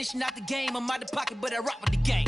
position out the game. I'm out the pocket, but I rock with the game.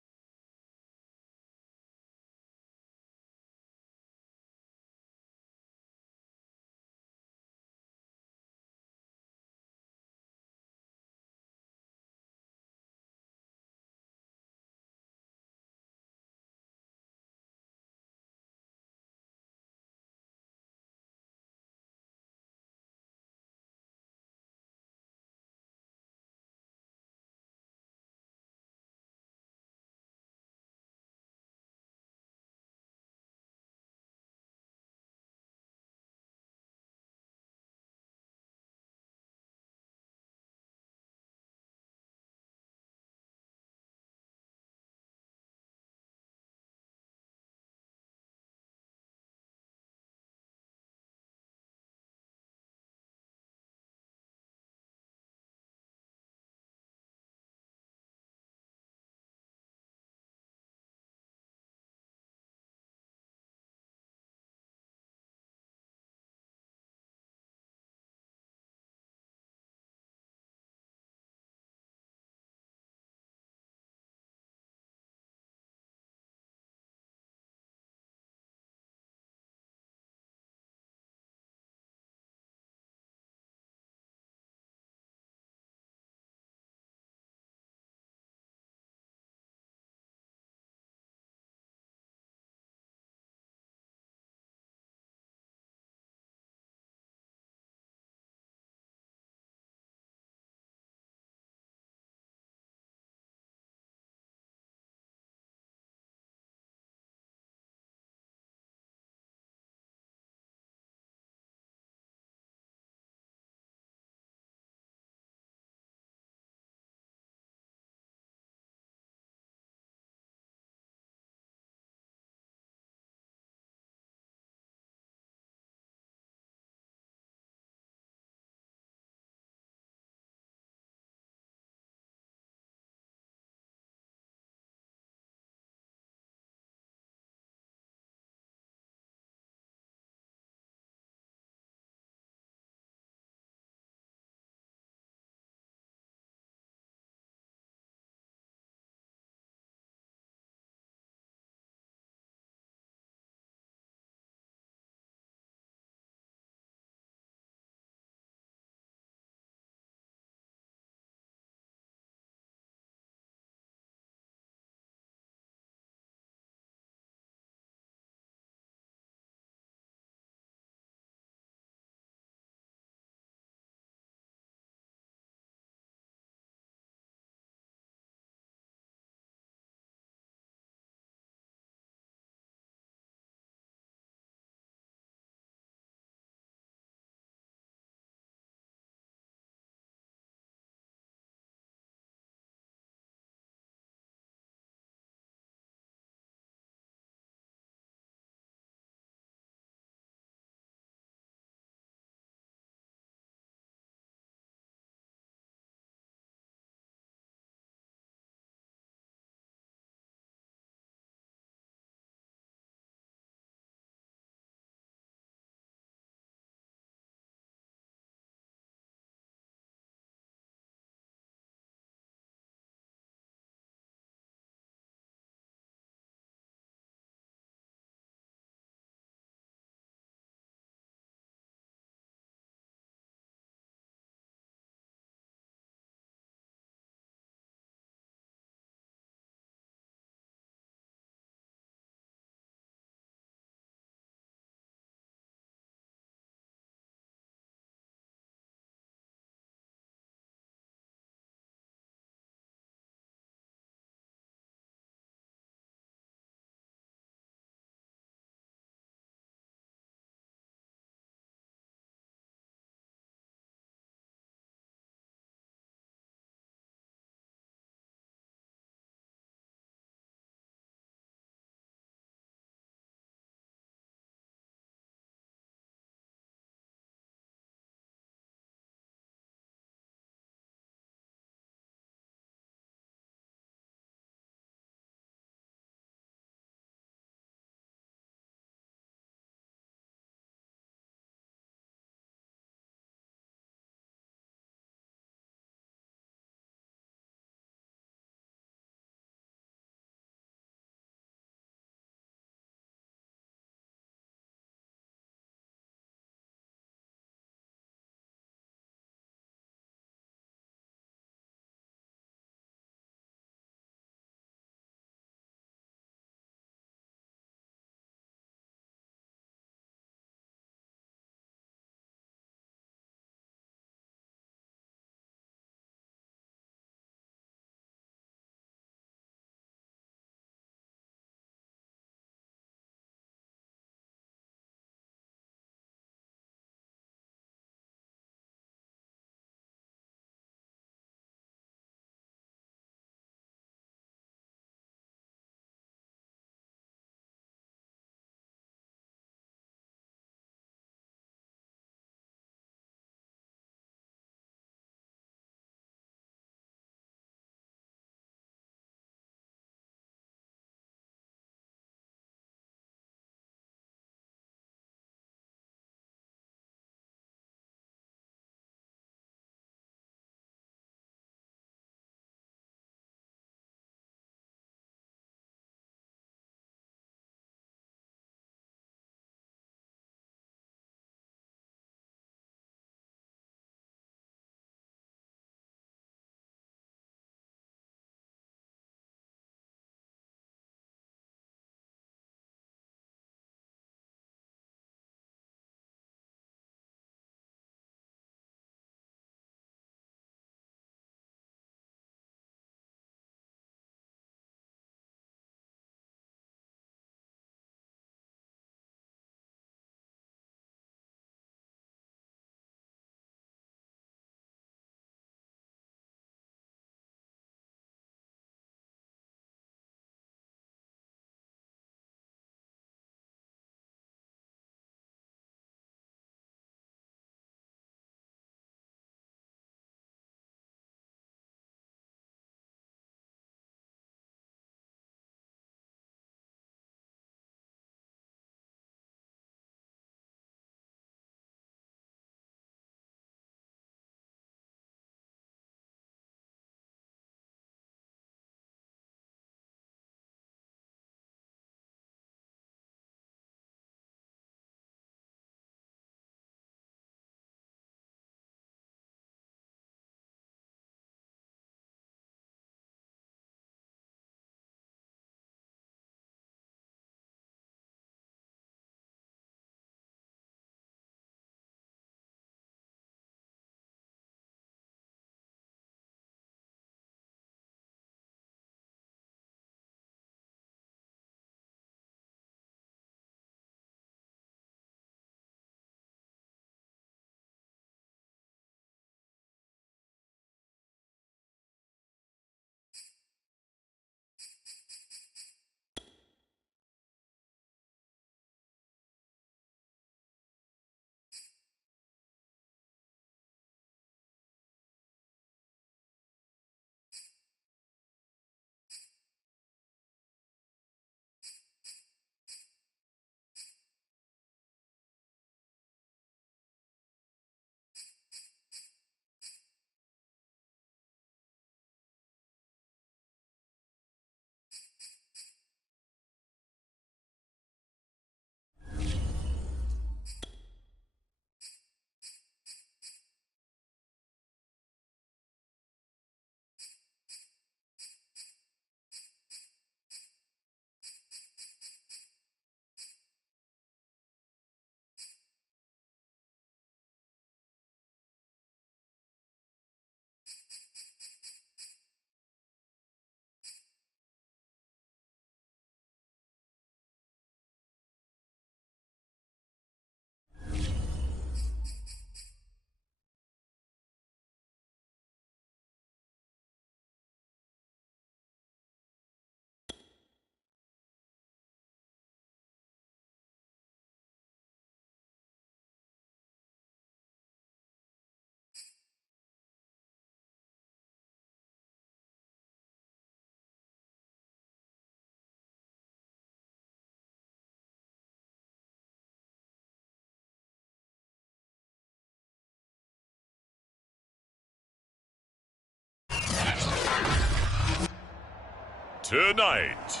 Tonight,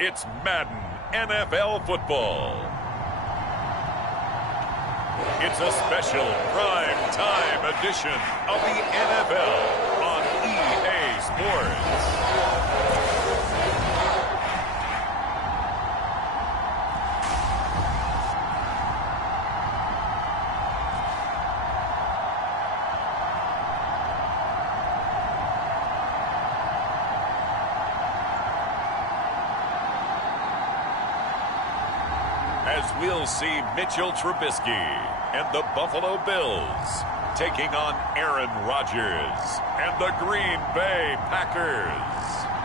it's Madden NFL Football. It's a special prime time edition of the NFL on EA Sports. As we'll see Mitchell Trubisky and the Buffalo Bills taking on Aaron Rodgers and the Green Bay Packers.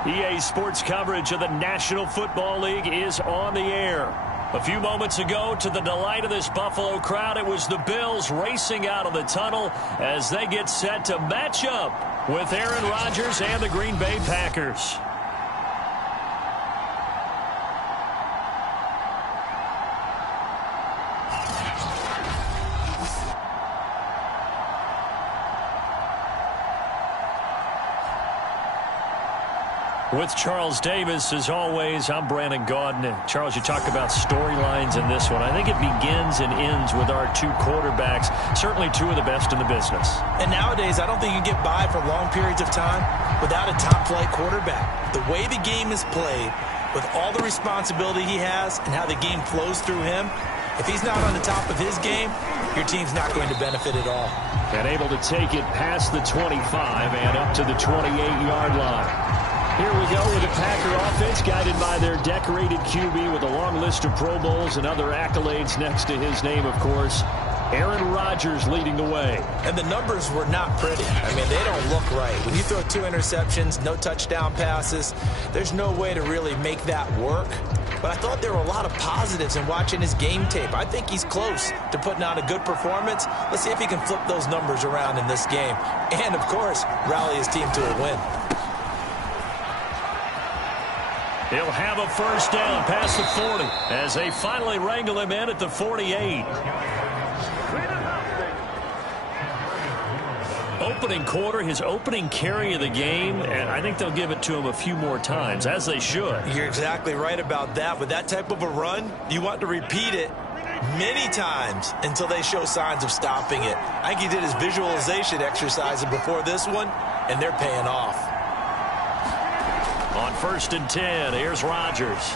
EA Sports coverage of the National Football League is on the air. A few moments ago, to the delight of this Buffalo crowd, it was the Bills racing out of the tunnel as they get set to match up with Aaron Rodgers and the Green Bay Packers. With Charles Davis, as always, I'm Brandon Gaudin. Charles, you talk about storylines in this one. I think it begins and ends with our two quarterbacks, certainly two of the best in the business. And nowadays, I don't think you can get by for long periods of time without a top-flight quarterback. The way the game is played, with all the responsibility he has and how the game flows through him, if he's not on the top of his game, your team's not going to benefit at all. And able to take it past the 25 and up to the 28-yard line. Here we go with the Packer offense guided by their decorated QB with a long list of Pro Bowls and other accolades next to his name, of course. Aaron Rodgers leading the way. And the numbers were not pretty. I mean, they don't look right. When you throw 2 interceptions, no touchdown passes, there's no way to really make that work. But I thought there were a lot of positives in watching his game tape. I think he's close to putting out a good performance. Let's see if he can flip those numbers around in this game. And, of course, rally his team to a win. He'll have a first down past the 40 as they finally wrangle him in at the 48. Opening quarter, his opening carry of the game, and I think they'll give it to him a few more times, as they should. You're exactly right about that. With that type of a run, you want to repeat it many times until they show signs of stopping it. I think he did his visualization exercises before this one, and they're paying off. On 1st and 10, here's Rodgers.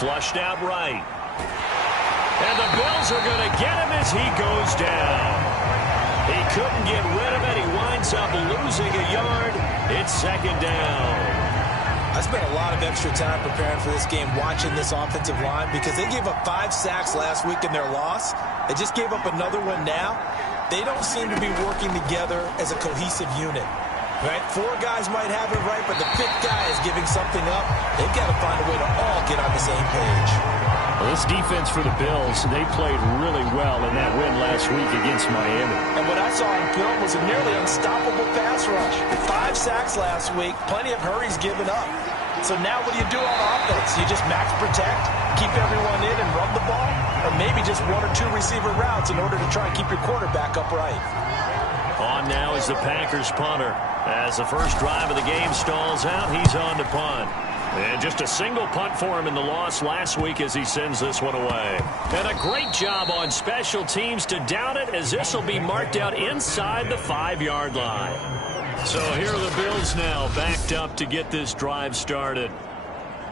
Flushed out right. And the Bills are going to get him as he goes down. He couldn't get rid of it. He winds up losing a yard. It's 2nd down. I spent a lot of extra time preparing for this game watching this offensive line because they gave up 5 sacks last week in their loss. They just gave up another one now. They don't seem to be working together as a cohesive unit. Right? 4 guys might have it right, but the 5th guy is giving something up. They've got to find a way to all get on the same page. Well, this defense for the Bills, they played really well in that win last week against Miami. And what I saw on film was a nearly unstoppable pass rush. 5 sacks last week, plenty of hurries given up. So now what do you do on offense? You just max protect, keep everyone in and run the ball? Or maybe just 1 or 2 receiver routes in order to try and keep your quarterback upright? On now is the Packers punter. As the first drive of the game stalls out, he's on to punt. And just a single punt for him in the loss last week as he sends this one away. And a great job on special teams to down it, as this will be marked out inside the 5-yard line. So here are the Bills now backed up to get this drive started.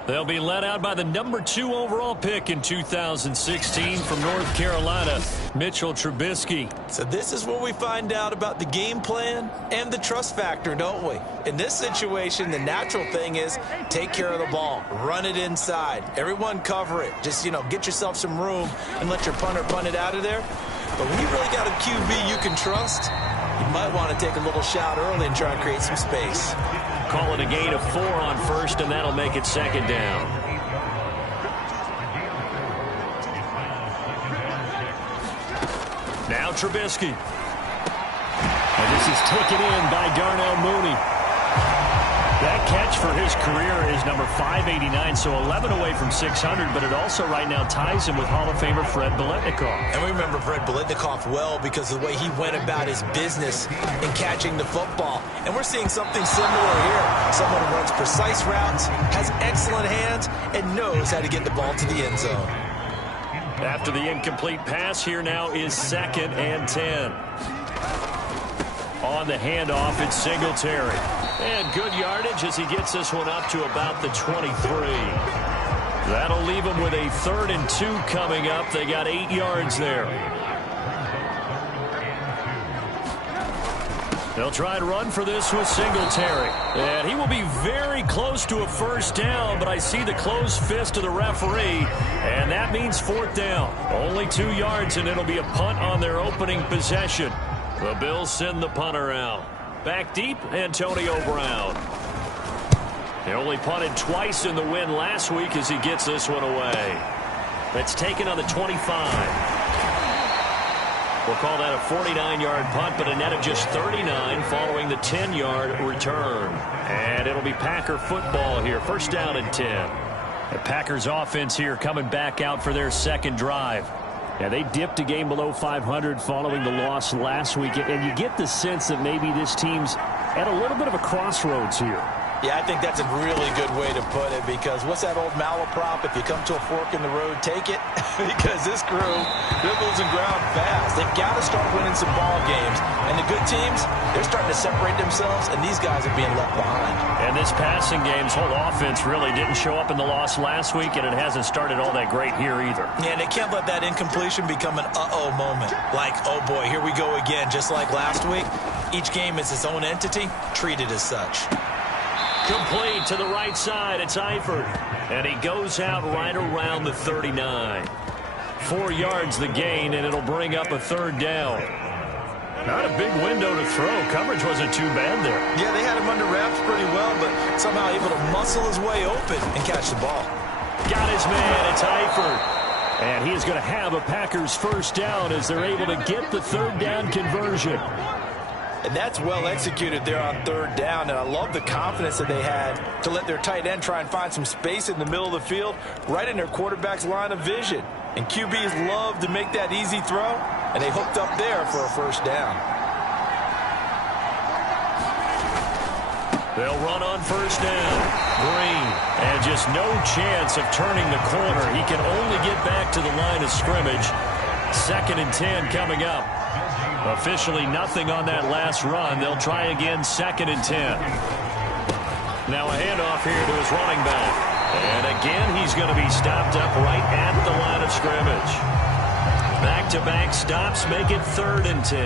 They'll be led out by the number 2 overall pick in 2016 from North Carolina, Mitchell Trubisky. So this is where we find out about the game plan and the trust factor, don't we? In this situation, the natural thing is take care of the ball, run it inside, everyone cover it. Just, get yourself some room and let your punter punt it out of there. But when you really got a QB you can trust, you might want to take a little shot early and try and create some space. Call it a gain of 4 on 1st, and that'll make it 2nd down. Now Trubisky. And this is taken in by Darnell Mooney. That catch for his career is number 589, so 11 away from 600, but it also right now ties him with Hall of Famer Fred Biletnikoff. And we remember Fred Biletnikoff well because of the way he went about his business in catching the football. And we're seeing something similar here. Someone who runs precise routes, has excellent hands, and knows how to get the ball to the end zone. After the incomplete pass, here now is 2nd and 10. On the handoff, it's Singletary. And good yardage as he gets this one up to about the 23. That'll leave him with a 3rd and 2 coming up. They got 8 yards there. They'll try and run for this with Singletary. And he will be very close to a 1st down, but I see the closed fist of the referee, and that means 4th down. Only 2 yards, and it'll be a punt on their opening possession. The Bills send the punter out. Back deep, Antonio Brown. He only punted twice in the win last week as he gets this one away. That's taken on the 25. We'll call that a 49-yard punt, but a net of just 39 following the 10-yard return. And it'll be Packer football here. 1st down and 10. The Packers offense here coming back out for their 2nd drive. Yeah, they dipped a game below 500 following the loss last week, and you get the sense that maybe this team's at a little bit of a crossroads here. Yeah, I think that's a really good way to put it, because what's that old malaprop? If you come to a fork in the road, take it. Because this crew, they're losing ground fast. They've got to start winning some ball games. And the good teams, they're starting to separate themselves, and these guys are being left behind. And this passing game's whole offense really didn't show up in the loss last week, and it hasn't started all that great here either. Yeah, and they can't let that incompletion become an uh-oh moment. Like, oh boy, here we go again, just like last week. Each game is its own entity, treated as such. Complete to the right side. It's Eifert. And he goes out right around the 39. 4 yards the gain, and it'll bring up a 3rd down. Not a big window to throw. Coverage wasn't too bad there. Yeah, they had him under wraps pretty well, but somehow able to muscle his way open and catch the ball. Got his man. It's Eifert. And he is going to have a Packers 1st down as they're able to get the 3rd down conversion. And that's well executed there on 3rd down. And I love the confidence that they had to let their tight end try and find some space in the middle of the field, right in their quarterback's line of vision. And QBs love to make that easy throw, and they hooked up there for a 1st down. They'll run on 1st down. Green. And just no chance of turning the corner. He can only get back to the line of scrimmage. 2nd and 10 coming up. Officially nothing on that last run. They'll try again, 2nd and 10. Now a handoff here to his running back. And again, he's going to be stopped up right at the line of scrimmage. Back-to-back stops make it 3rd and 10.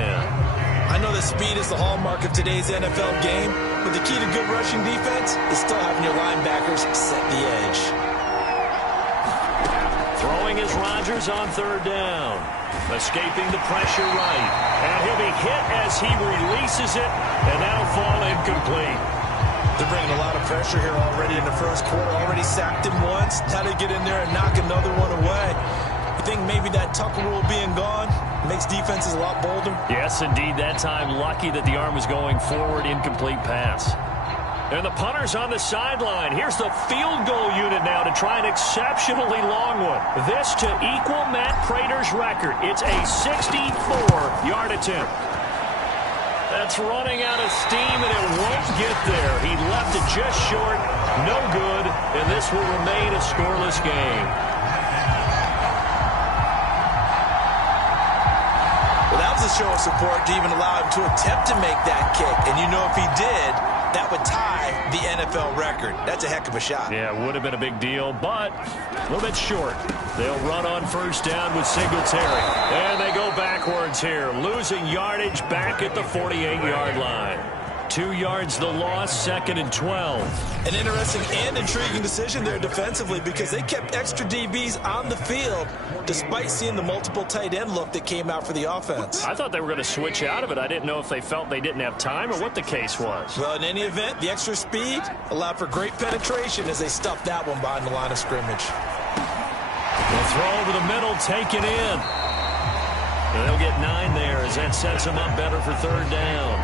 I know that speed is the hallmark of today's NFL game, but the key to good rushing defense is still having your linebackers set the edge. Throwing is Rodgers on 3rd down. Escaping the pressure right. And he'll be hit as he releases it, and that'll fall incomplete. They're bringing a lot of pressure here already in the 1st quarter. Already sacked him once. Now they get in there and knock another one away. You think maybe that Tucker rule being gone makes defenses a lot bolder? Yes, indeed. That time, lucky that the arm was going forward. Incomplete pass. And the punter's on the sideline. Here's the field goal unit now to try an exceptionally long one. This to equal Matt Prater's record. It's a 64-yard attempt. That's running out of steam, and it won't get there. He left it just short. No good, and this will remain a scoreless game. Well, that was a show of support to even allow him to attempt to make that kick. And you know if he did, that would tie the NFL record. That's a heck of a shot. Yeah, it would have been a big deal, but a little bit short. They'll run on 1st down with Singletary. And they go backwards here, losing yardage back at the 48-yard line. 2 yards the loss, 2nd and 12. An interesting and intriguing decision there defensively, because they kept extra DBs on the field despite seeing the multiple tight end look that came out for the offense. I thought they were going to switch out of it. I didn't know if they felt they didn't have time or what the case was. Well, in any event, the extra speed allowed for great penetration as they stuffed that one behind the line of scrimmage. They'll throw over the middle, taken in. And they'll get 9 there as that sets them up better for 3rd down.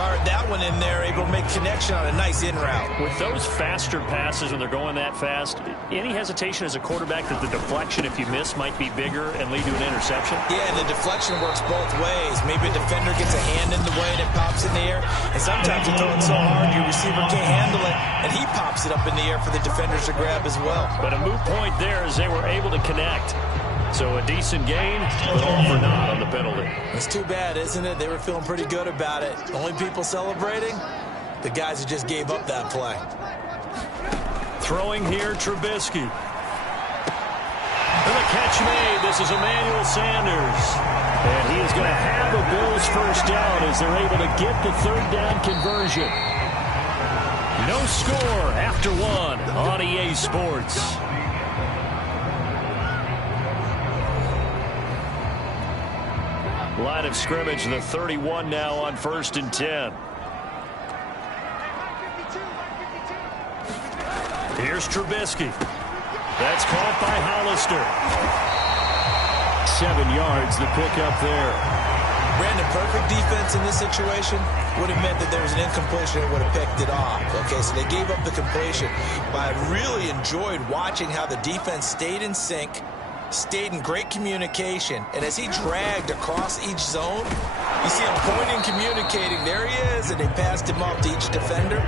Fired that one in there, able to make connection on a nice in route. With those faster passes when they're going that fast, any hesitation as a quarterback that the deflection, if you miss, might be bigger and lead to an interception? Yeah, and the deflection works both ways. Maybe a defender gets a hand in the way and it pops in the air, and sometimes you throw it so hard your receiver can't handle it, and he pops it up in the air for the defenders to grab as well. But a moot point there as they were able to connect. So a decent gain, but all for naught on the penalty. It's too bad, isn't it? They were feeling pretty good about it. Only people celebrating, the guys who just gave up that play. Throwing here, Trubisky. And the catch made. This is Emmanuel Sanders. And he is going to have a Bills first down as they're able to get the third down conversion. No score after one on EA Sports. Line of scrimmage, the 31 now on 1st and 10. Here's Trubisky. That's caught by Hollister. 7 yards, the pickup there. Brandon, perfect defense in this situation would have meant that there was an incompletion that would have picked it off. Okay, so they gave up the completion. But I really enjoyed watching how the defense stayed in sync, stayed in great communication, and as he dragged across each zone, you see him pointing, communicating. There he is, and they passed him off to each defender.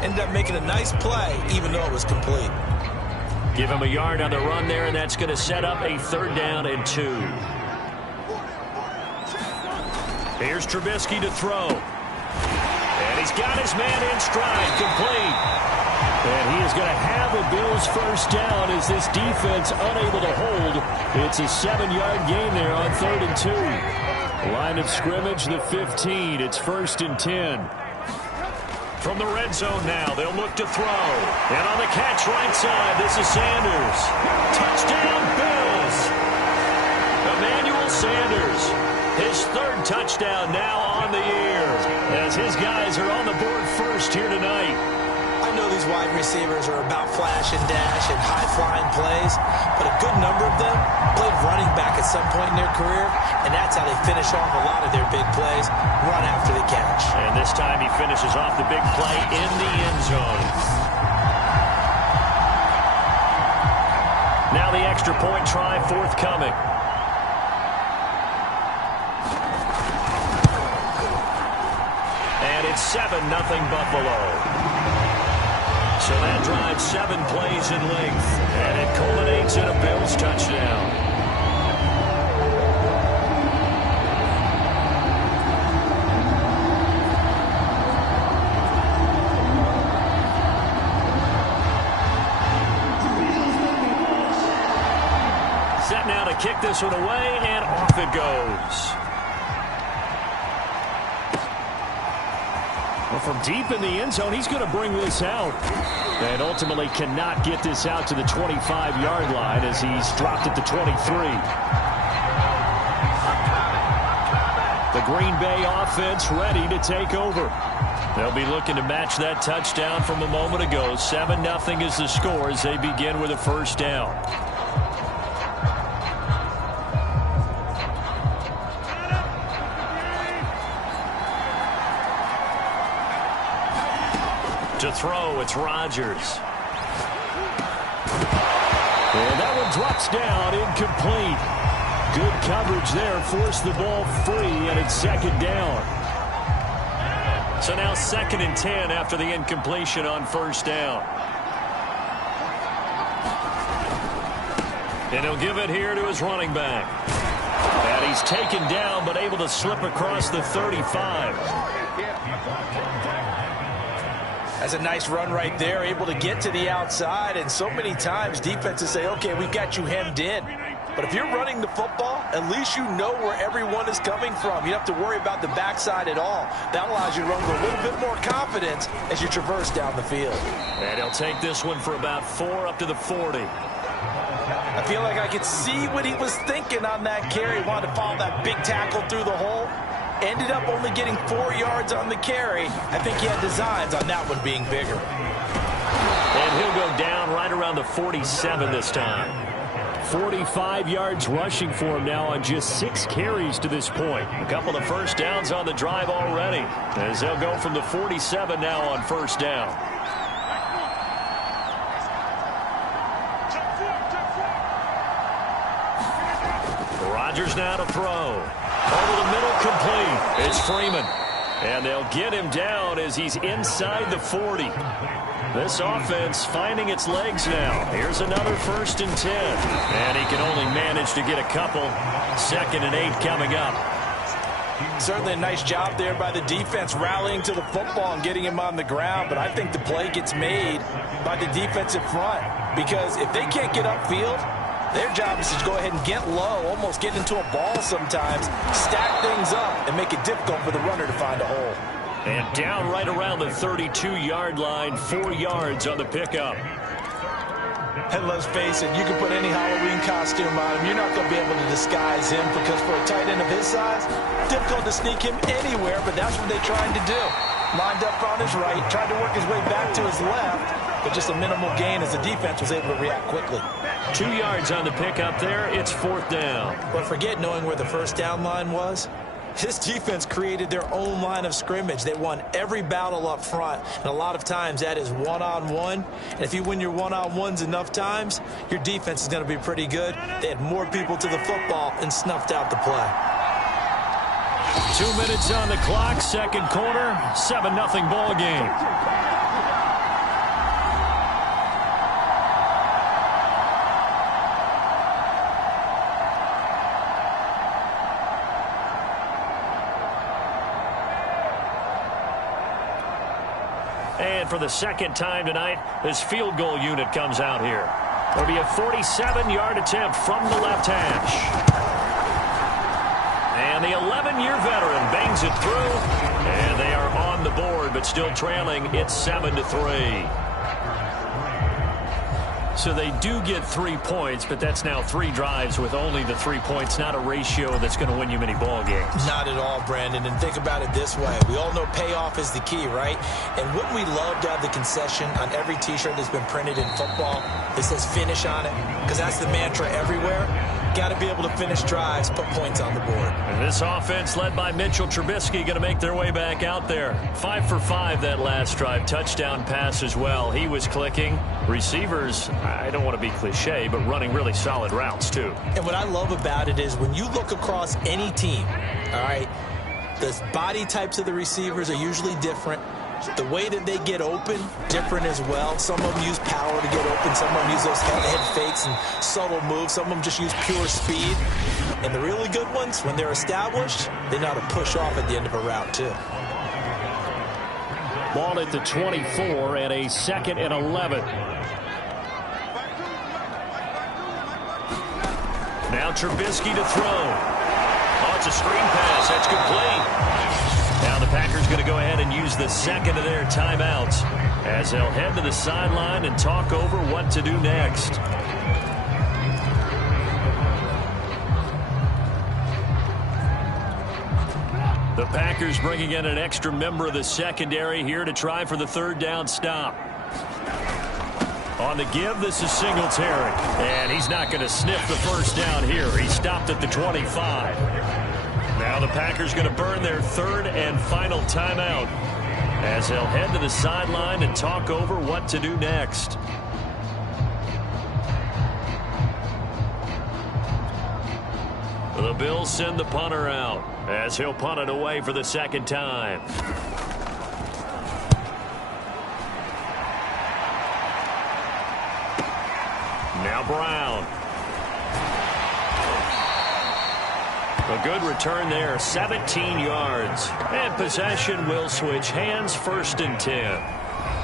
Ended up making a nice play, even though it was complete. Give him a yard on the run there, and that's going to set up a 3rd down and 2. Here's Trubisky to throw. And he's got his man in stride, complete. And he is going to have a Bills first down as this defense unable to hold. It's a 7-yard gain there on 3rd and 2. Line of scrimmage, the 15. It's 1st and 10. From the red zone now, they'll look to throw. And on the catch right side, this is Sanders. Touchdown, Bills. Emmanuel Sanders, his 3rd touchdown now on the year, as his guys are on the board first here tonight. I know these wide receivers are about flash and dash and high-flying plays, but a good number of them played running back at some point in their career, and that's how they finish off a lot of their big plays, run after the catch. And this time he finishes off the big play in the end zone. Now the extra point try forthcoming. And it's 7-0 Buffalo. So that drives 7 plays in length, and it culminates in a Bills touchdown. Set now to kick this one away, and off it goes. Well, from deep in the end zone, he's going to bring this out. And ultimately cannot get this out to the 25-yard line as he's dropped at the 23. The Green Bay offense ready to take over. They'll be looking to match that touchdown from a moment ago. 7-0 is the score as they begin with a first down. To throw, it's Rodgers. And that one drops down, incomplete. Good coverage there, forced the ball free, and it's 2nd down. So now 2nd and 10 after the incompletion on 1st down. And he'll give it here to his running back. And he's taken down, but able to slip across the 35. That's a nice run right there, able to get to the outside, and so many times defenses say, okay, we've got you hemmed in. But if you're running the football, at least you know where everyone is coming from. You don't have to worry about the backside at all. That allows you to run with a little bit more confidence as you traverse down the field. And he'll take this one for about 4 up to the 40. I feel like I could see what he was thinking on that carry. He wanted to follow that big tackle through the hole. Ended up only getting 4 yards on the carry. I think he had designs on that one being bigger. And he'll go down right around the 47 this time. 45 yards rushing for him now on just 6 carries to this point. A couple of first downs on the drive already, as they'll go from the 47 now on first down. Rodgers now to throw. Over the middle, complete. It's Freeman. And they'll get him down as he's inside the 40. This offense finding its legs now. Here's another 1st and 10. And he can only manage to get a couple. 2nd and 8 coming up. Certainly a nice job there by the defense rallying to the football and getting him on the ground. But I think the play gets made by the defensive front. Because if they can't get upfield, their job is to go ahead and get low, almost get into a ball sometimes, stack things up, and make it difficult for the runner to find a hole. And down right around the 32-yard line, 4 yards on the pickup. And let's face it, you can put any Halloween costume on him. You're not going to be able to disguise him because for a tight end of his size, difficult to sneak him anywhere, but that's what they're trying to do. Lined up on his right, tried to work his way back to his left, but just a minimal gain as the defense was able to react quickly. 2 yards on the pickup there. It's 4th down. But forget knowing where the first down line was. This defense created their own line of scrimmage. They won every battle up front, and a lot of times that is one-on-one. And if you win your one-on-ones enough times, your defense is going to be pretty good. They had more people to the football and snuffed out the play. 2 minutes on the clock, 2nd quarter, 7-0 ball game. And for the 2nd time tonight, this field goal unit comes out here. It'll be a 47-yard attempt from the left hash. And the 11-year veteran bangs it through. And they are on the board, but still trailing. It's 7-3. So they do get 3 points, but that's now 3 drives with only the 3 points. Not a ratio that's going to win you many ball games. Not at all, Brandon. And think about it this way. We all know payoff is the key, right? And wouldn't we love to have the concession on every T-shirt that's been printed in football that says finish on it? Because that's the mantra everywhere. Got to be able to finish drives, put points on the board. And this offense led by Mitchell Trubisky going to make their way back out there. 5 for 5 that last drive. Touchdown pass as well. He was clicking. Receivers, I don't want to be cliche, but running really solid routes too. And what I love about it is when you look across any team, all right, the body types of the receivers are usually different. The way that they get open, different as well. Some of them use power to get open. Some of them use those head fakes and subtle moves. Some of them just use pure speed. And the really good ones, when they're established, they know how to push off at the end of a route too. Ball at the 24 and a 2nd and 11. Now Trubisky to throw. Oh, it's a screen pass. That's complete. Now the Packers going to go ahead and use the 2nd of their timeouts as they'll head to the sideline and talk over what to do next. The Packers bringing in an extra member of the secondary here to try for the 3rd down stop. On the give, this is Singletary. And he's not going to sniff the 1st down here. He stopped at the 25. Now the Packers going to burn their 3rd and final timeout as they'll head to the sideline and talk over what to do next. The Bills send the punter out as he'll punt it away for the 2nd time. Now Brown. A good return there, 17 yards. And possession will switch hands, 1st and 10.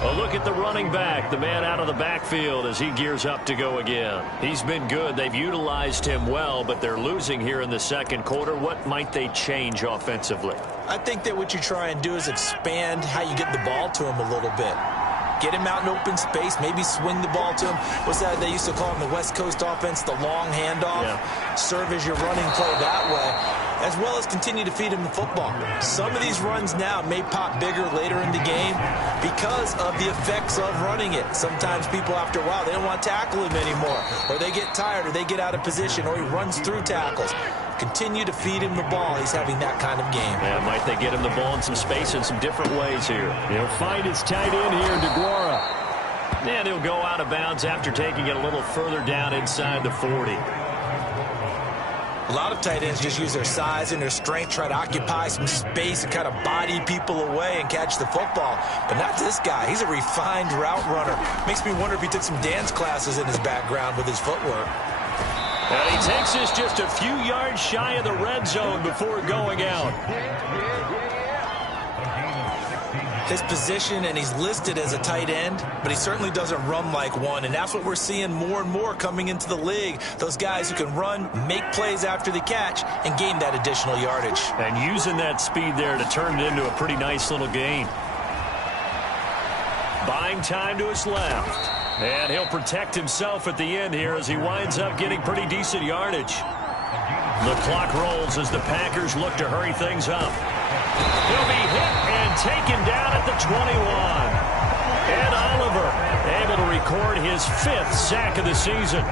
A look at the running back, the man out of the backfield as he gears up to go again. He's been good. They've utilized him well, but they're losing here in the 2nd quarter. What might they change offensively? I think that what you try and do is expand how you get the ball to him a little bit. Get him out in open space, maybe swing the ball to him. What's that they used to call in the West Coast offense, the long handoff? Yeah. Serve as your running play that way. as well as continue to feed him the football. Some of these runs now may pop bigger later in the game because of the effects of running it. Sometimes people, after a while, they don't want to tackle him anymore, or they get tired, or they get out of position, or he runs through tackles. Continue to feed him the ball. He's having that kind of game. Yeah, might they get him the ball in some space in some different ways here. He'll find his tight end here, DeGuara. And he'll go out of bounds after taking it a little further down inside the 40. A lot of tight ends just use their size and their strength, try to occupy some space and kind of body people away and catch the football. But not this guy. He's a refined route runner. Makes me wonder if he took some dance classes in his background with his footwork. And he takes this just a few yards shy of the red zone before going out. His position, and he's listed as a tight end, but he certainly doesn't run like one, and that's what we're seeing more and more coming into the league. Those guys who can run, make plays after the catch, and gain that additional yardage. And using that speed there to turn it into a pretty nice little gain. Buying time to his left. And he'll protect himself at the end here as he winds up getting pretty decent yardage. The clock rolls as the Packers look to hurry things up. He'll be hit and taken down at the 21. Ed Oliver able to record his 5th sack of the season.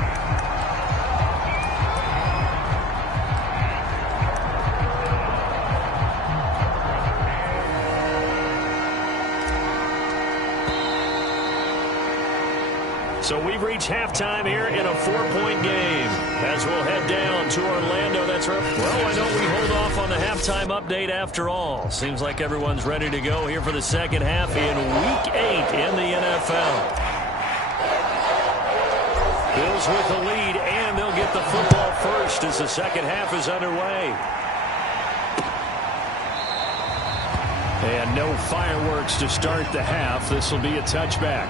So we've reached halftime here in a 4-point game. As we'll head down to Orlando, that's right. Well, I know we hold off on the halftime update after all. Seems like everyone's ready to go here for the second half in Week 8 in the NFL. Bills with the lead, and they'll get the football first as the second half is underway. And no fireworks to start the half. This will be a touchback.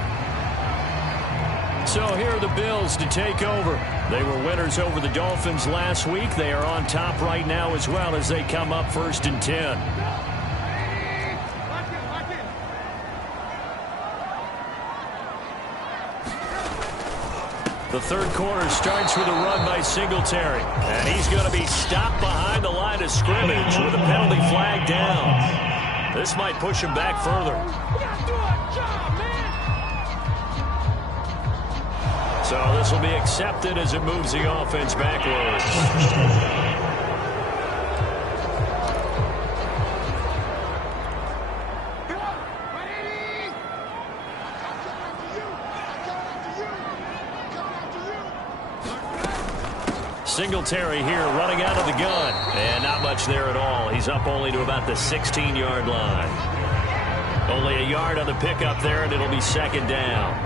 So here are the Bills to take over. They were winners over the Dolphins last week. They are on top right now as well as they come up 1st and 10. The third quarter starts with a run by Singletary. And he's going to be stopped behind the line of scrimmage with a penalty flag down. This might push him back further. So this will be accepted as it moves the offense backwards. Singletary here running out of the gun. And not much there at all. He's up only to about the 16-yard line. Only a yard on the pickup there, and it'll be 2nd down.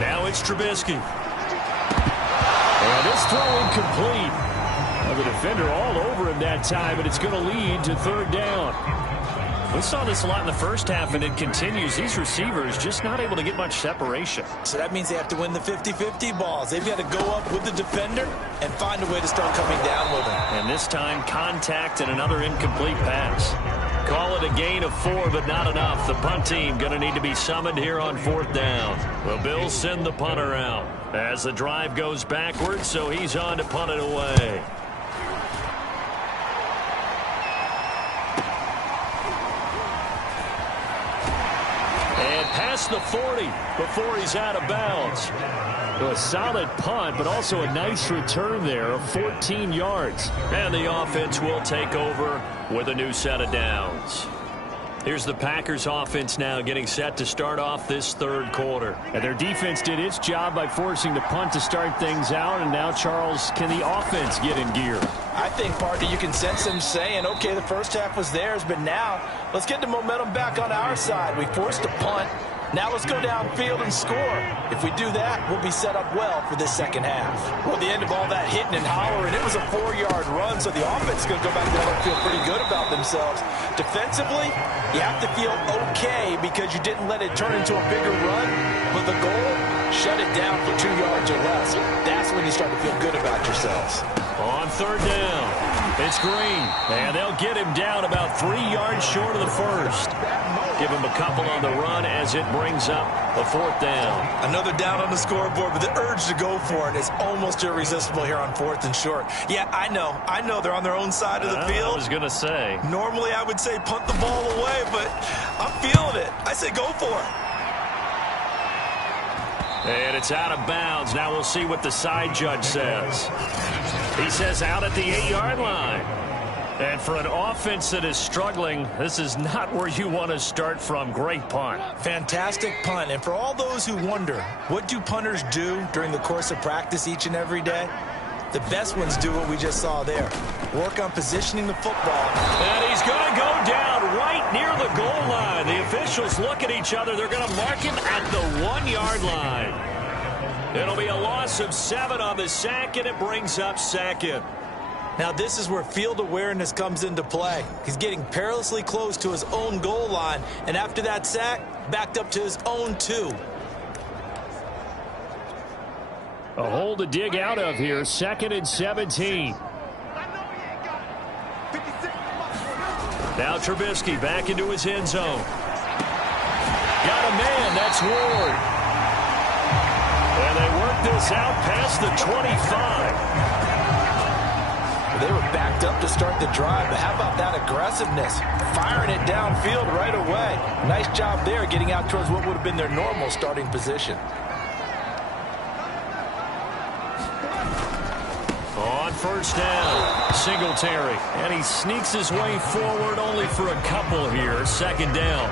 Now it's Trubisky. And this throw incomplete. Well, the defender all over him that time, and it's going to lead to 3rd down. We saw this a lot in the first half, and it continues. These receivers just not able to get much separation. So that means they have to win the 50-50 balls. They've got to go up with the defender and find a way to start coming down with him. And this time, contact and another incomplete pass. Call it a gain of 4, but not enough. The punt team going to need to be summoned here on 4th down. The Bills send the punter out as the drive goes backwards, so he's on to punt it away. And past the 40 before he's out of bounds. A solid punt, but also a nice return there of 14 yards. And the offense will take over with a new set of downs. Here's the Packers offense now getting set to start off this 3rd quarter. And their defense did its job by forcing the punt to start things out. And now, Charles, can the offense get in gear? I think, partner, you can sense them saying, okay, the first half was theirs, but now let's get the momentum back on our side. We forced a punt. Now let's go downfield and score. If we do that, we'll be set up well for this second half. Well, at the end of all that hitting and hollering, it was a 4-yard run, so the offense is going to go back there and feel pretty good about themselves. Defensively, you have to feel okay because you didn't let it turn into a bigger run. But the goal, shut it down for 2 yards or less. That's when you start to feel good about yourselves. On 3rd down. It's Green, and they'll get him down about 3 yards short of the first. Give him a couple on the run as it brings up a 4th down. Another down on the scoreboard, but the urge to go for it is almost irresistible here on 4th and short. Yeah, I know they're on their own side of the field. I was going to say. Normally I would say punt the ball away, but I'm feeling it. I say go for it. And it's out of bounds. Now we'll see what the side judge says. He says out at the 8-yard line. And for an offense that is struggling, this is not where you want to start from. Great punt. Fantastic punt. And for all those who wonder, what do punters do during the course of practice each and every day? The best ones do what we just saw there. Work on positioning the football. And he's going to go down right near the goal line. The officials look at each other. They're going to mark him at the 1-yard line. It'll be a loss of 7 on the sack, and it brings up 2nd. Now this is where field awareness comes into play. He's getting perilously close to his own goal line, and after that sack, backed up to his own 2. A hole to dig out of here, 2nd and 17. Now Trubisky back into his end zone. Got a man, that's Ward. And they work this out past the 25. They were backed up to start the drive, but how about that aggressiveness? Firing it downfield right away. Nice job there getting out towards what would have been their normal starting position. On 1st down, Singletary. And he sneaks his way forward only for a couple here. 2nd down.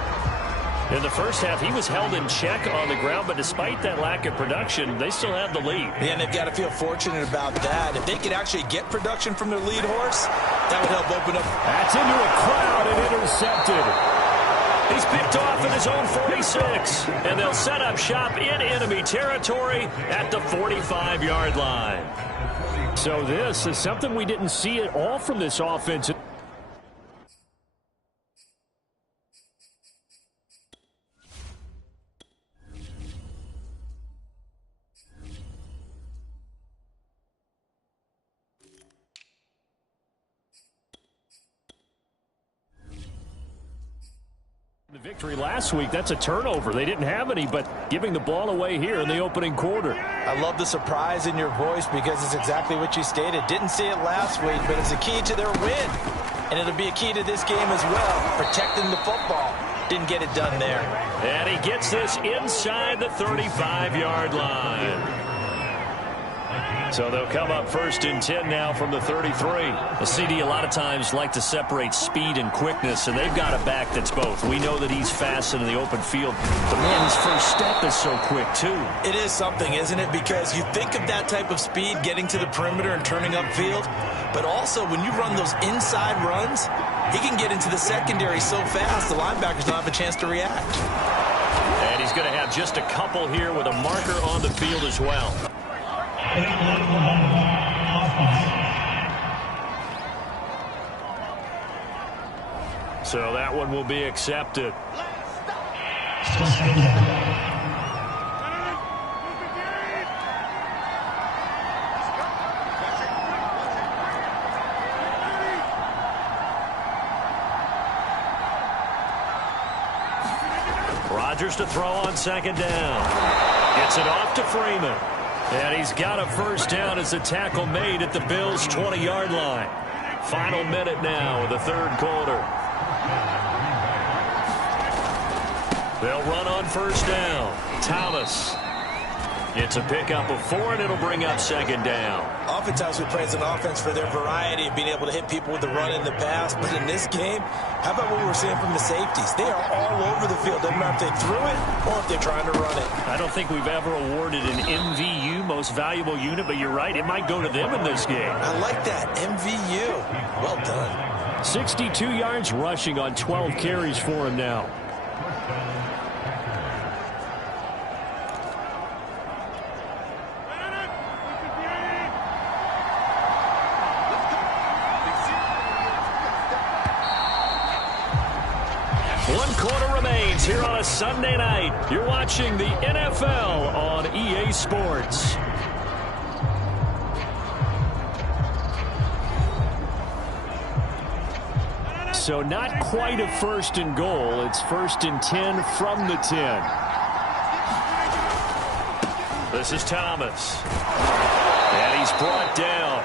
In the first half, he was held in check on the ground, but despite that lack of production, they still have the lead. Yeah, and they've got to feel fortunate about that. If they could actually get production from their lead horse, that would help open up. That's into a crowd and intercepted. He's picked off in his own 46, and they'll set up shop in enemy territory at the 45-yard line. So this is something we didn't see at all from this offense. The victory last week, that's a turnover. They didn't have any, but giving the ball away here in the opening quarter. I love the surprise in your voice because it's exactly what you stated. Didn't see it last week, but it's a key to their win. And it'll be a key to this game as well, protecting the football. Didn't get it done there. And he gets this inside the 35-yard line. So they'll come up 1st and 10 now from the 33. The CD a lot of times like to separate speed and quickness, and they've got a back that's both. We know that he's fast in the open field. The man's first step is so quick, too. It is something, isn't it? Because you think of that type of speed getting to the perimeter and turning upfield, but also when you run those inside runs, he can get into the secondary so fast the linebackers don't have a chance to react. And he's going to have just a couple here with a marker on the field as well. So that one will be accepted. Rodgers to throw on 2nd down. Gets it off to Freeman. And he's got a 1st down as the tackle made at the Bills' 20-yard line. Final minute now of the 3rd quarter. They'll run on 1st down. Thomas. It's a pickup of 4, and it'll bring up 2nd down. Oftentimes we praise an offense for their variety of being able to hit people with the run in the pass. But in this game, how about what we're seeing from the safeties? They are all over the field. Doesn't matter if they threw it or if they're trying to run it. I don't think we've ever awarded an MVU, most valuable unit, but you're right. It might go to them in this game. I like that. MVU. Well done. 62 yards rushing on 12 carries for him now. Here on a Sunday night, you're watching the NFL on EA Sports. So not quite a first and goal. It's 1st and 10 from the 10. This is Thomas. And he's brought down.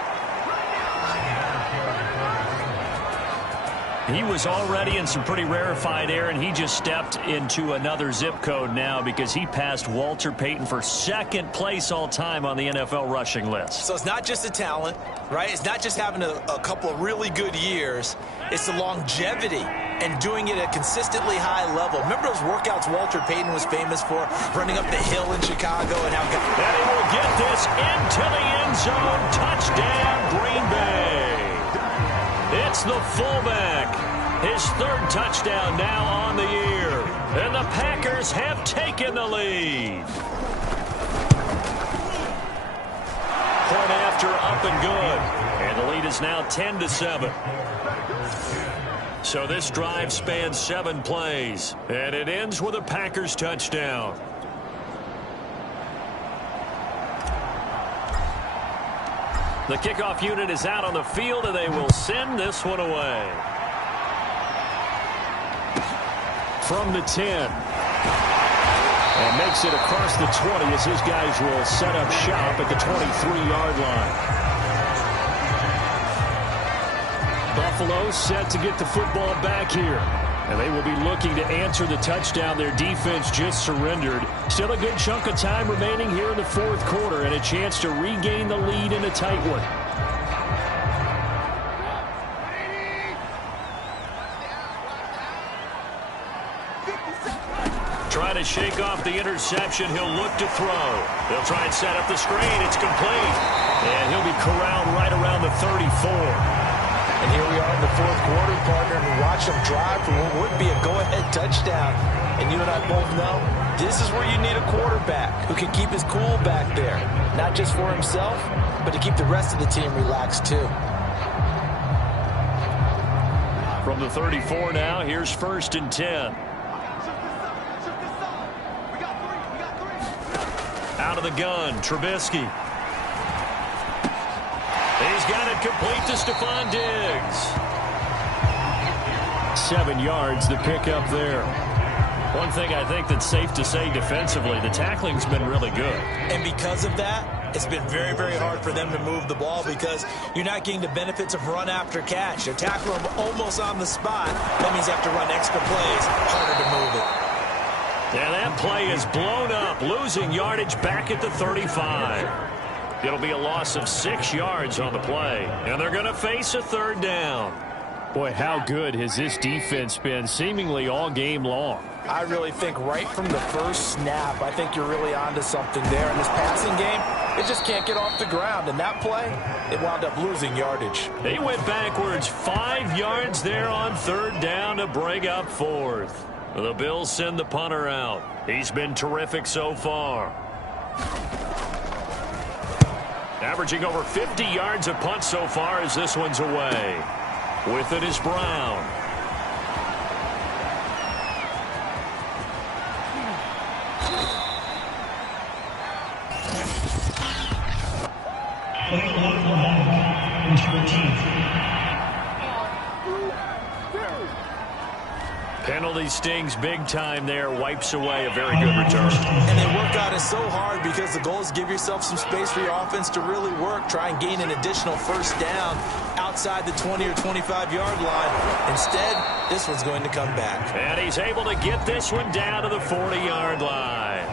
He was already in some pretty rarefied air, and he just stepped into another zip code now because he passed Walter Payton for 2nd place all time on the NFL rushing list. So it's not just a talent, right? It's not just having a couple of really good years. It's the longevity and doing it at a consistently high level. Remember those workouts Walter Payton was famous for, running up the hill in Chicago and how... And he will get this into the end zone. Touchdown, Green Bay. It's the fullback. His 3rd touchdown now on the year. And the Packers have taken the lead. Point after up and good. And the lead is now 10-7. So this drive spans 7 plays. And it ends with a Packers touchdown. The kickoff unit is out on the field, and they will send this one away. From the 10. And makes it across the 20 as his guys will set up shop at the 23-yard line. Buffalo set to get the football back here. And they will be looking to answer the touchdown their defense just surrendered. Still a good chunk of time remaining here in the 4th quarter and a chance to regain the lead in a tight one. Try to shake off the interception. He'll look to throw. They'll try and set up the screen. It's complete. And he'll be corralled right around the 34. And here we are in the 4th quarter, partner, and we watch them drive for what would be a go-ahead touchdown. And you and I both know this is where you need a quarterback who can keep his cool back there. Not just for himself, but to keep the rest of the team relaxed too. From the 34 now, here's 1st and 10. Out of the gun, Trubisky. He's got it complete to Stephon Diggs. 7 yards, the pickup there. One thing I think that's safe to say defensively, the tackling's been really good. And because of that, it's been very, very hard for them to move the ball because you're not getting the benefits of run after catch. They're tackling them almost on the spot. That means you have to run extra plays, harder to move it. Yeah, that play is blown up, losing yardage back at the 35. It'll be a loss of 6 yards on the play, and they're going to face a 3rd down. Boy, how good has this defense been seemingly all game long? I really think right from the first snap, I think you're really onto something there. In this passing game, it just can't get off the ground. And that play, it wound up losing yardage. They went backwards 5 yards there on 3rd down to bring up 4th. The Bills send the punter out. He's been terrific so far. Averaging over 50 yards a punt so far as this one's away. With it is Brown. Penalty stings big time there, wipes away a very good return. And they work on it so hard because the goal is give yourself some space for your offense to really work. Try and gain an additional 1st down outside the 20 or 25-yard line. Instead, this one's going to come back. And he's able to get this one down to the 40-yard line.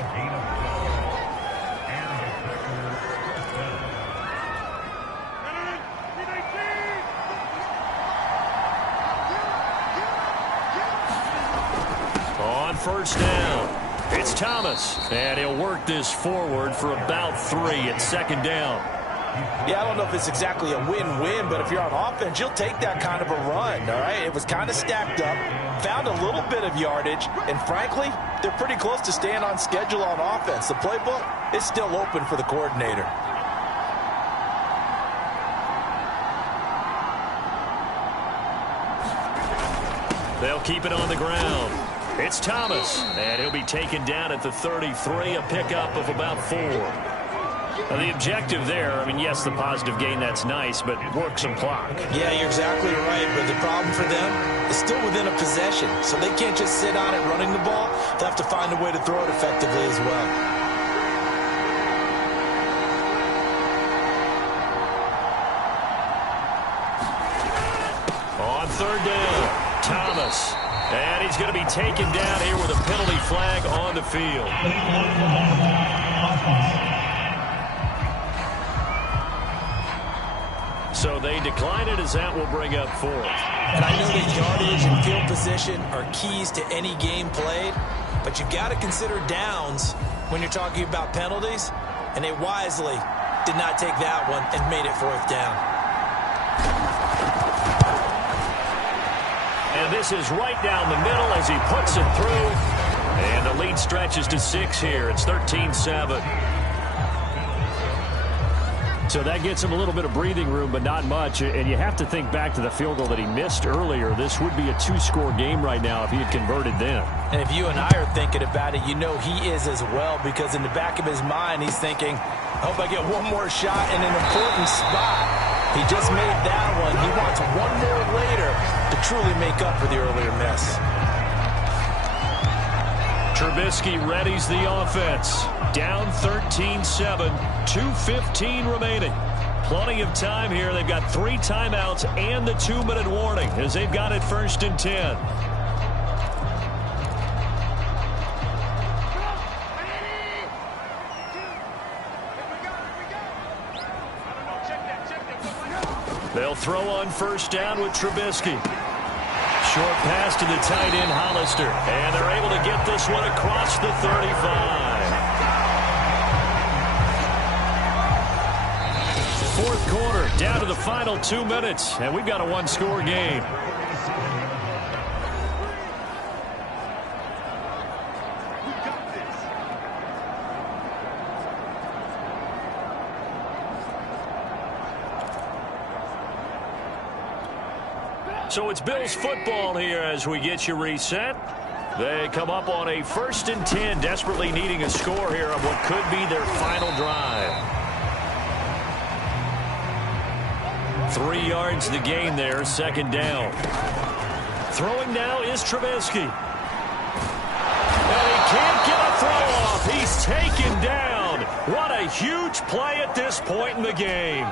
On 1st down, it's Thomas, and he'll work this forward for about 3 at 2nd down. Yeah, I don't know if it's exactly a win-win, but if you're on offense, you'll take that kind of a run, all right? It was kind of stacked up, found a little bit of yardage, and frankly, they're pretty close to staying on schedule on offense. The playbook is still open for the coordinator. They'll keep it on the ground. It's Thomas, and he'll be taken down at the 33, a pickup of about 4. The objective there, I mean, yes, the positive gain, that's nice, but work some clock. Yeah, you're exactly right, but the problem for them is still within a possession, so they can't just sit on it running the ball. They'll have to find a way to throw it effectively as well. On third down, Thomas. And he's going to be taken down here with a penalty flag on the field. So they decline it as that will bring up fourth. And I know that yardage and field position are keys to any game played, but you've got to consider downs when you're talking about penalties, and they wisely did not take that one and made it fourth down. And this is right down the middle as he puts it through. And the lead stretches to 6 here. It's 13-7. So that gets him a little bit of breathing room, but not much. And you have to think back to the field goal that he missed earlier. This would be a 2-score game right now if he had converted then. And if you and I are thinking about it, you know he is as well, because in the back of his mind, he's thinking, I hope I get one more shot in an important spot. He just made that one. He wants one more later to truly make up for the earlier miss. Trubisky readies the offense. Down 13-7, 2:15 remaining. Plenty of time here. They've got 3 timeouts and the 2-minute warning as they've got it 1st and 10. They'll throw on 1st down with Trubisky. Short pass to the tight end, Hollister. And they're able to get this one across the 35. 4th quarter, down to the final 2 minutes. And we've got a 1-score game. So it's Bills football here as we get you reset. They come up on a 1st and 10, desperately needing a score here on what could be their final drive. 3 yards the gain there, 2nd down. Throwing now is Trubisky. And he can't get a throw off. He's taken down. What a huge play at this point in the game.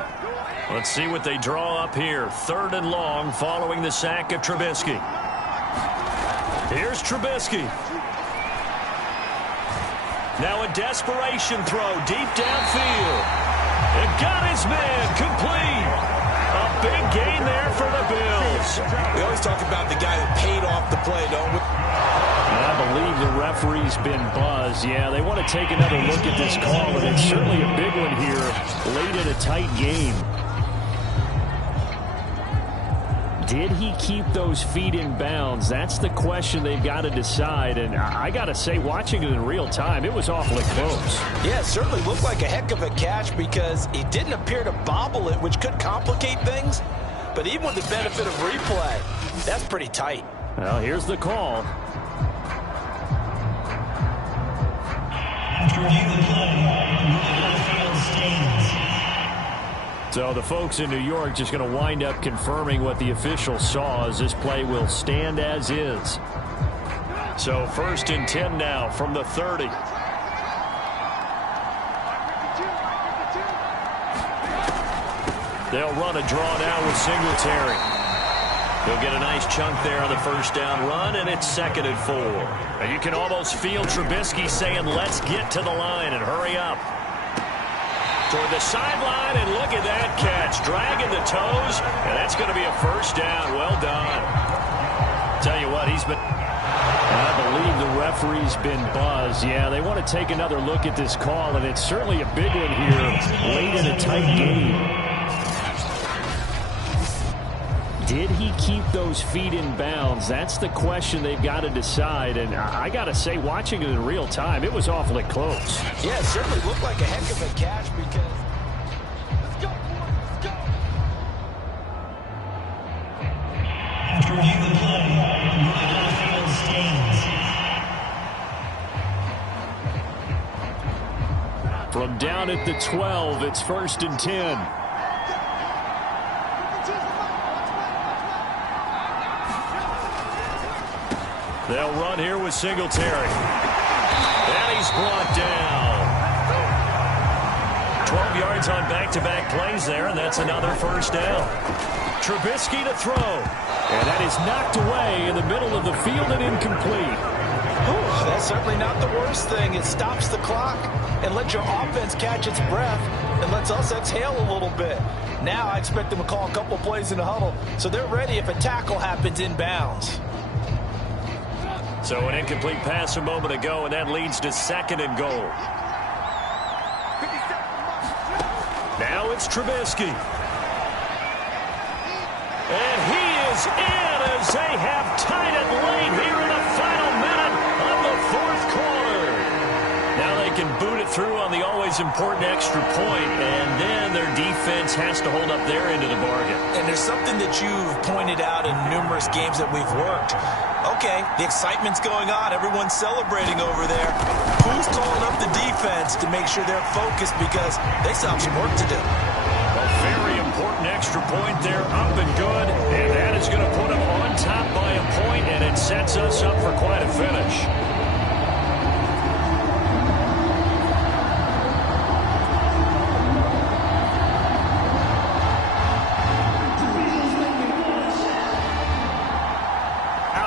Let's see what they draw up here. 3rd and long following the sack of Trubisky. Here's Trubisky. Now a desperation throw deep downfield. And got his man complete. A big gain there for the Bills. We always talk about the guy that paid off the play, don't we? I believe the referee's been buzzed. Yeah, they want to take another look at this call, and it's certainly a big one here late in a tight game. Did he keep those feet in bounds? That's the question they've got to decide. And I got to say, watching it in real time, it was awfully close. Yeah, it certainly looked like a heck of a catch because he didn't appear to bobble it, which could complicate things. But even with the benefit of replay, that's pretty tight. Well, here's the call. After reviewing the play, the field stands. So the folks in New York just going to wind up confirming what the official saw as this play will stand as is. So 1st and 10 now from the 30. They'll run a draw now with Singletary. He'll get a nice chunk there on the 1st down run, and it's 2nd and 4. And you can almost feel Trubisky saying, let's get to the line and hurry up. Toward the sideline, and look at that catch. Dragging the toes, and that's going to be a 1st down. Well done. Tell you what, he's been... I believe the referee's been buzzed. Yeah, they want to take another look at this call, and it's certainly a big one here late in a tight game. Did he keep those feet in bounds? That's the question they've got to decide. And I got to say, watching it in real time, it was awfully close. Yeah, it certainly looked like a heck of a catch because... Let's go, boys, let's go! After reviewing the play, the field stands. From From down at the 12, it's 1st and 10. They'll run here with Singletary. And he's brought down. 12 yards on back-to-back plays there, and that's another first down. Trubisky to throw. And that is knocked away in the middle of the field and incomplete. That's certainly not the worst thing. It stops the clock and lets your offense catch its breath and lets us exhale a little bit. Now I expect them to call a couple plays in the huddle so they're ready if a tackle happens inbounds. So an incomplete pass a moment ago, and that leads to 2nd and goal. Now it's Trubisky. And he is in as they have tied it late here in the final minute of the 4th quarter. Now they can boot it through on the always important extra point, and then their defense has to hold up their end of the bargain. And there's something that you've pointed out in numerous games that we've worked. Okay, the excitement's going on. Everyone's celebrating over there. Who's calling up the defense to make sure they're focused because they still have some work to do? A very important extra point there, up and good. And that is going to put them on top by a point, and it sets us up for quite a finish.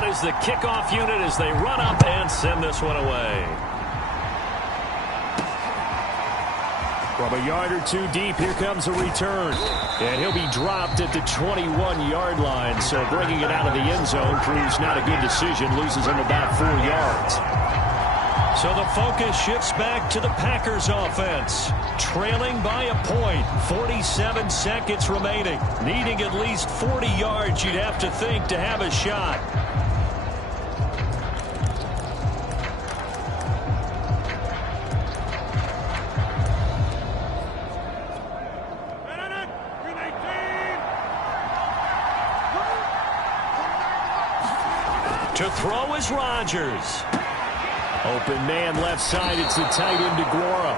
Is the kickoff unit as they run up and send this one away. From a yard or two deep, here comes a return. And he'll be dropped at the 21-yard line. So bringing it out of the end zone proves not a good decision. Loses him about 4 yards. So the focus shifts back to the Packers offense. Trailing by a point. 47 seconds remaining. Needing at least 40 yards, you'd have to think, to have a shot. To throw is Rodgers. Open man left side. It's the tight end DeGuara.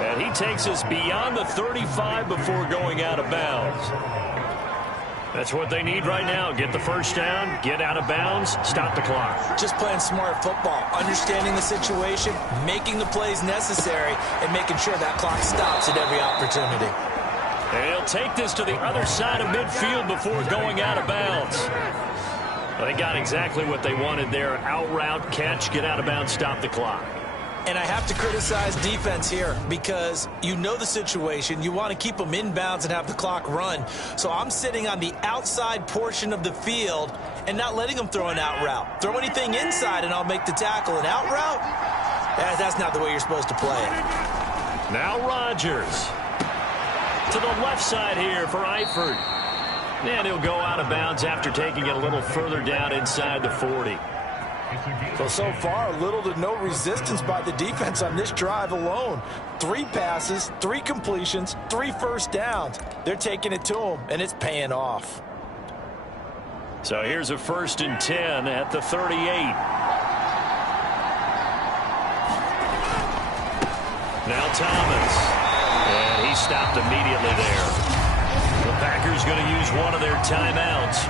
And he takes us beyond the 35 before going out of bounds. That's what they need right now. Get the first down, get out of bounds, stop the clock. Just playing smart football, understanding the situation, making the plays necessary, and making sure that clock stops at every opportunity. And he'll take this to the other side of midfield before going out of bounds. They got exactly what they wanted there. Out route, catch, get out of bounds, stop the clock. And I have to criticize defense here because you know the situation. You want to keep them inbounds and have the clock run. So I'm sitting on the outside portion of the field and not letting them throw an out route. Throw anything inside and I'll make the tackle. An out route? That's not the way you're supposed to play it. Now Rodgers. To the left side here for Eifert. And he'll go out of bounds after taking it a little further down inside the 40. So far, little to no resistance by the defense on this drive alone. 3 passes, 3 completions, 3 first downs. They're taking it to them, and it's paying off. So here's a 1st and 10 at the 38. Now Thomas. And he stopped immediately there. The Packers going to use one of their timeouts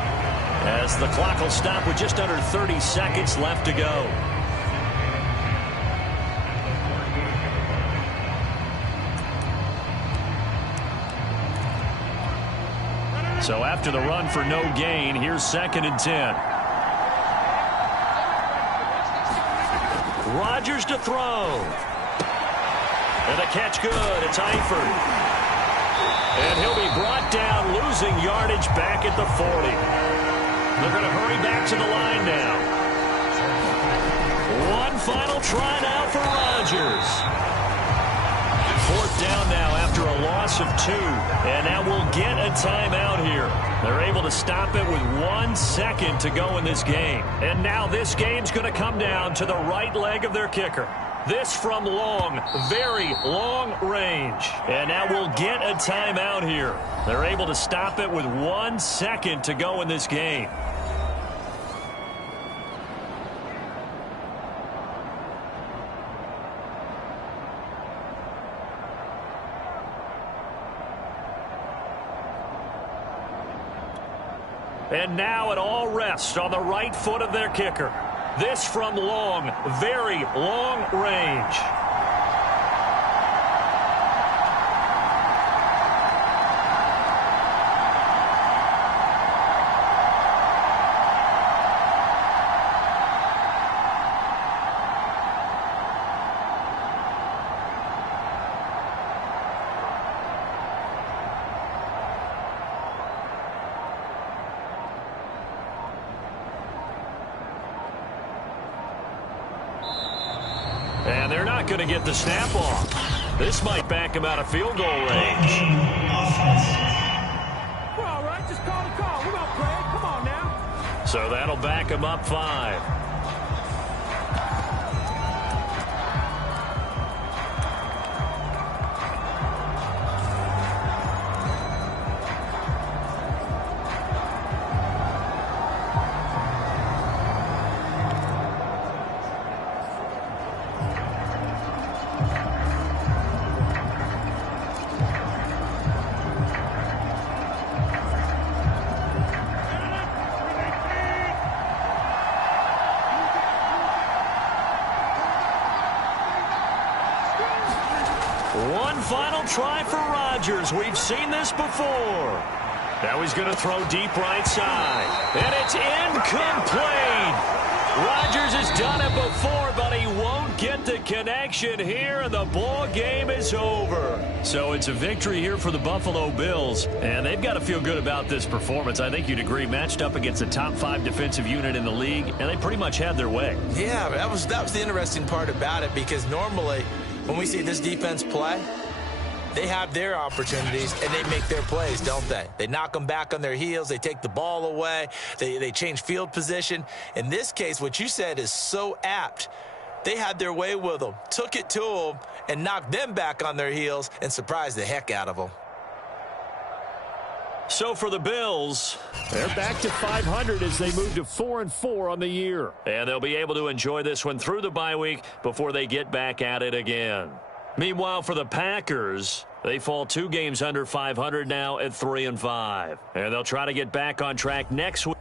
as the clock will stop with just under 30 seconds left to go. So after the run for no gain, here's 2nd and 10. Rodgers to throw. And the catch good. It's Eifert. And he'll be brought down, losing yardage back at the 40. They're going to hurry back to the line now. One final try now for Rodgers. 4th down now after a loss of 2. And now we'll get a timeout here. They're able to stop it with 1 second to go in this game. And now this game's going to come down to the right leg of their kicker. This from long, very long range. And now we'll get a timeout here. They're able to stop it with 1 second to go in this game. And now it all rests on the right foot of their kicker. This from long, very long range. And they're not going to get the snap off. This might back him out of field goal range. We're all right. Just call the call. We're going to play. Come on now. So that'll back him up 5. One final try for Rodgers. We've seen this before. Now he's going to throw deep right side. And it's incomplete. Rodgers has done it before, but he won't get the connection here, and the ball game is over. So it's a victory here for the Buffalo Bills, and they've got to feel good about this performance. I think you'd agree, matched up against the top 5 defensive unit in the league, and they pretty much had their way. Yeah, that was the interesting part about it, because normally when we see this defense play, they have their opportunities, and they make their plays, don't they? They knock them back on their heels. They take the ball away. They change field position. In this case, what you said is so apt. They had their way with them, took it to them, and knocked them back on their heels and surprised the heck out of them. So for the Bills, they're back to 500 as they move to 4-4 on the year. And they'll be able to enjoy this one through the bye week before they get back at it again. Meanwhile, for the Packers, they fall 2 games under 500 now at 3-5. And they'll try to get back on track next week.